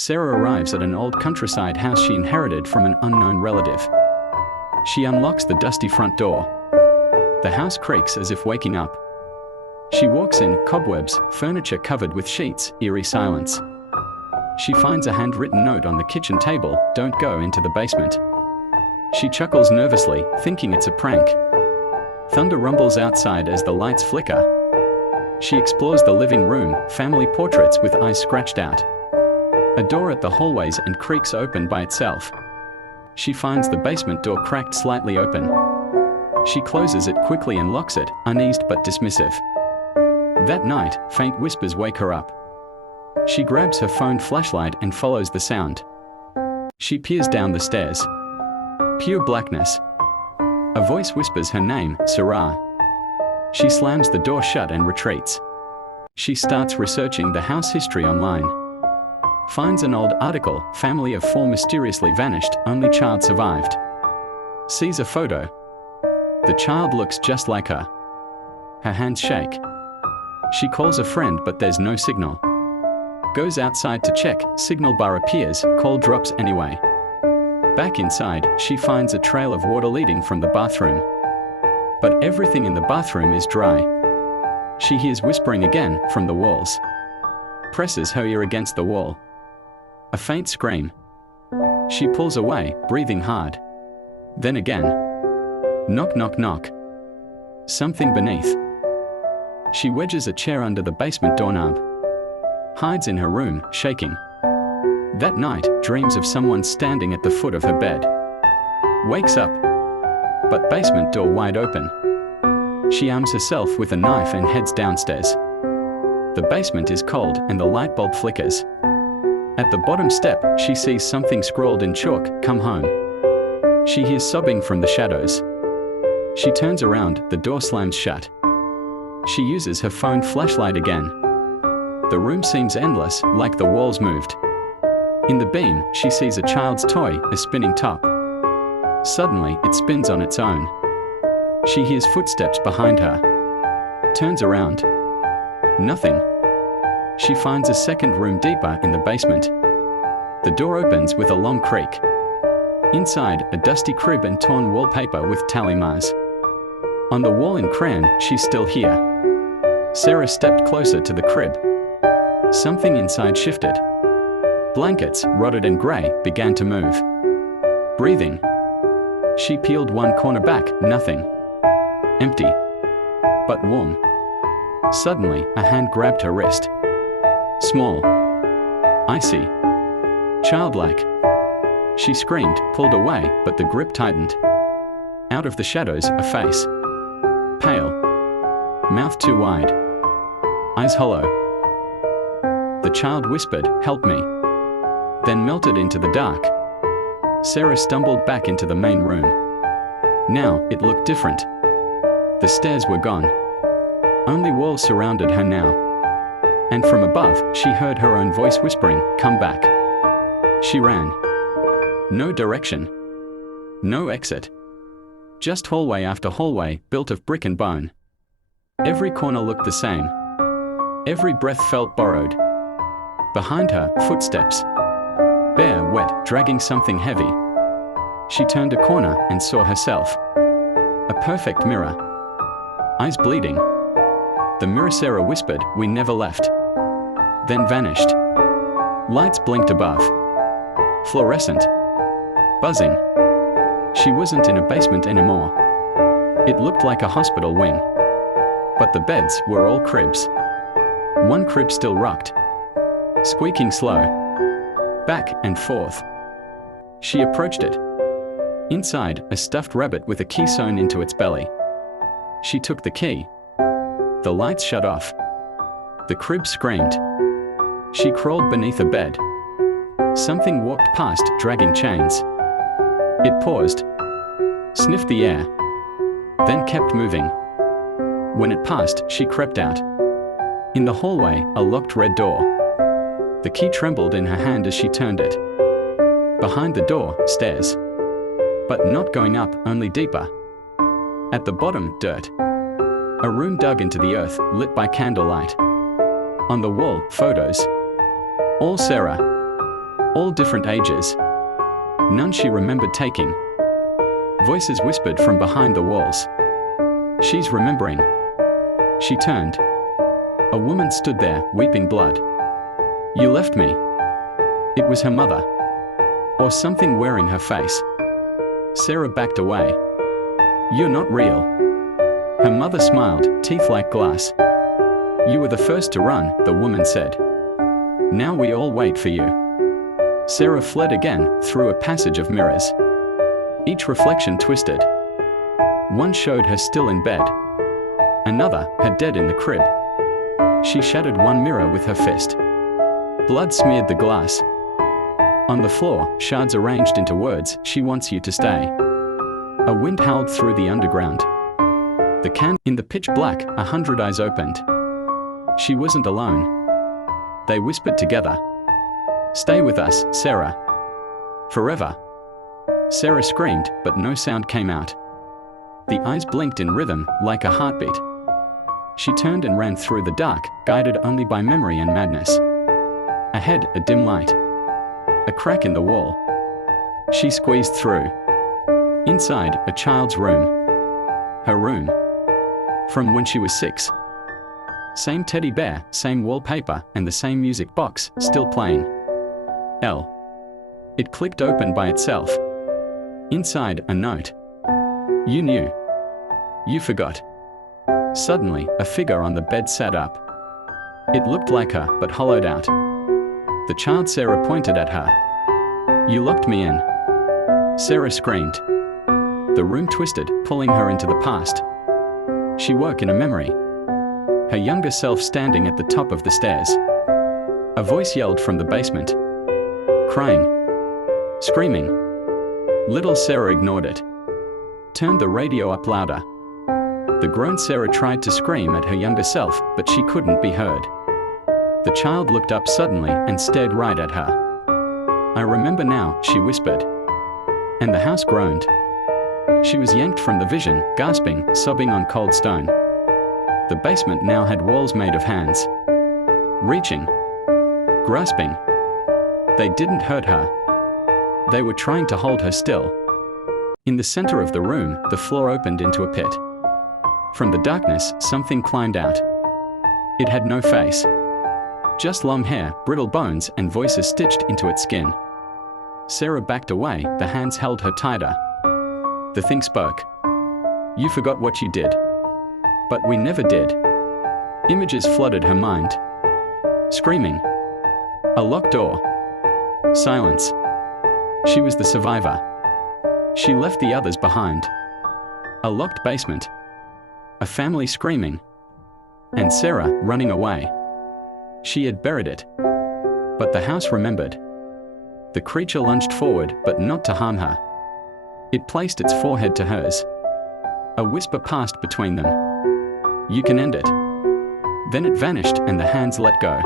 Sarah arrives at an old countryside house she inherited from an unknown relative. She unlocks the dusty front door. The house creaks as if waking up. She walks in, cobwebs, furniture covered with sheets, eerie silence. She finds a handwritten note on the kitchen table, "Don't go into the basement." She chuckles nervously, thinking it's a prank. Thunder rumbles outside as the lights flicker. She explores the living room, family portraits with eyes scratched out. A door at the hallways and creaks open by itself. She finds the basement door cracked slightly open. She closes it quickly and locks it, uneased but dismissive. That night, faint whispers wake her up. She grabs her phone flashlight and follows the sound. She peers down the stairs. Pure blackness. A voice whispers her name, Sarah. She slams the door shut and retreats. She starts researching the house history online. Finds an old article, family of 4 mysteriously vanished, only child survived. Sees a photo. The child looks just like her. Her hands shake. She calls a friend but there's no signal. Goes outside to check, signal bar appears, call drops anyway. Back inside, she finds a trail of water leading from the bathroom. But everything in the bathroom is dry. She hears whispering again, from the walls. Presses her ear against the wall. A faint scream. She pulls away, breathing hard. Then again. Knock, knock, knock. Something beneath. She wedges a chair under the basement doorknob. Hides in her room, shaking. That night, dreams of someone standing at the foot of her bed. Wakes up. But basement door wide open. She arms herself with a knife and heads downstairs. The basement is cold and the light bulb flickers. At the bottom step, she sees something scrawled in chalk, "Come home." She hears sobbing from the shadows. She turns around, the door slams shut. She uses her phone flashlight again. The room seems endless, like the walls moved. In the beam, she sees a child's toy, a spinning top. Suddenly, it spins on its own. She hears footsteps behind her. Turns around. Nothing. She finds a second room deeper in the basement. The door opens with a long creak. Inside, a dusty crib and torn wallpaper with tally marks. On the wall in crayon, she's still here. Sarah stepped closer to the crib. Something inside shifted. Blankets, rotted and grey, began to move. Breathing. She peeled one corner back, nothing. Empty. But warm. Suddenly, a hand grabbed her wrist. Small. Icy. Childlike. She screamed, pulled away, but the grip tightened. Out of the shadows, a face. Pale. Mouth too wide. Eyes hollow. The child whispered, "Help me." Then melted into the dark. Sarah stumbled back into the main room. Now, it looked different. The stairs were gone. Only walls surrounded her now. And from above, she heard her own voice whispering, "Come back." She ran. No direction. No exit. Just hallway after hallway, built of brick and bone. Every corner looked the same. Every breath felt borrowed. Behind her, footsteps. Bare, wet, dragging something heavy. She turned a corner and saw herself. A perfect mirror. Eyes bleeding. The mirror, Sarah whispered, "We never left." Then vanished. Lights blinked above. Fluorescent. Buzzing. She wasn't in a basement anymore. It looked like a hospital wing. But the beds were all cribs. One crib still rocked. Squeaking slow. Back and forth. She approached it. Inside, a stuffed rabbit with a key sewn into its belly. She took the key. The lights shut off. The crib screamed. She crawled beneath a bed. Something walked past, dragging chains. It paused. Sniffed the air. Then kept moving. When it passed, she crept out. In the hallway, a locked red door. The key trembled in her hand as she turned it. Behind the door, stairs. But not going up, only deeper. At the bottom, dirt. A room dug into the earth, lit by candlelight. On the wall, photos. All Sarah. All different ages. None she remembered taking. Voices whispered from behind the walls. She's remembering. She turned. A woman stood there, weeping blood. You left me. It was her mother. Or something wearing her face. Sarah backed away. You're not real. Her mother smiled, teeth like glass. You were the first to run, the woman said. Now we all wait for you. Sarah fled again, through a passage of mirrors. Each reflection twisted. One showed her still in bed. Another, her dead in the crib. She shattered one mirror with her fist. Blood smeared the glass. On the floor, shards arranged into words, she wants you to stay. A wind howled through the underground. In the pitch black, 100 eyes opened. She wasn't alone. They whispered together. Stay with us, Sarah. Forever. Sarah screamed, but no sound came out. The eyes blinked in rhythm, like a heartbeat. She turned and ran through the dark, guided only by memory and madness. Ahead, a dim light. A crack in the wall. She squeezed through. Inside, a child's room. Her room. From when she was 6. Same teddy bear, same wallpaper, and the same music box, still playing. L. It clicked open by itself. Inside, a note. You knew. You forgot. Suddenly, a figure on the bed sat up. It looked like her, but hollowed out. The child Sarah pointed at her. You locked me in. Sarah screamed. The room twisted, pulling her into the past. She woke in a memory. Her younger self standing at the top of the stairs. A voice yelled from the basement. Crying. Screaming. Little Sarah ignored it. Turned the radio up louder. The grown Sarah tried to scream at her younger self, but she couldn't be heard. The child looked up suddenly and stared right at her. I remember now, she whispered. And the house groaned. She was yanked from the vision, gasping, sobbing on cold stone. The basement now had walls made of hands. Reaching. Grasping. They didn't hurt her. They were trying to hold her still. In the center of the room, the floor opened into a pit. From the darkness, something climbed out. It had no face. Just long hair, brittle bones, and voices stitched into its skin. Sarah backed away, the hands held her tighter. The thing spoke. You forgot what you did. But we never did. Images flooded her mind. Screaming. A locked door. Silence. She was the survivor. She left the others behind. A locked basement. A family screaming. And Sarah running away. She had buried it. But the house remembered. The creature lunged forward, but not to harm her. It placed its forehead to hers. A whisper passed between them. You can end it. Then it vanished and the hands let go.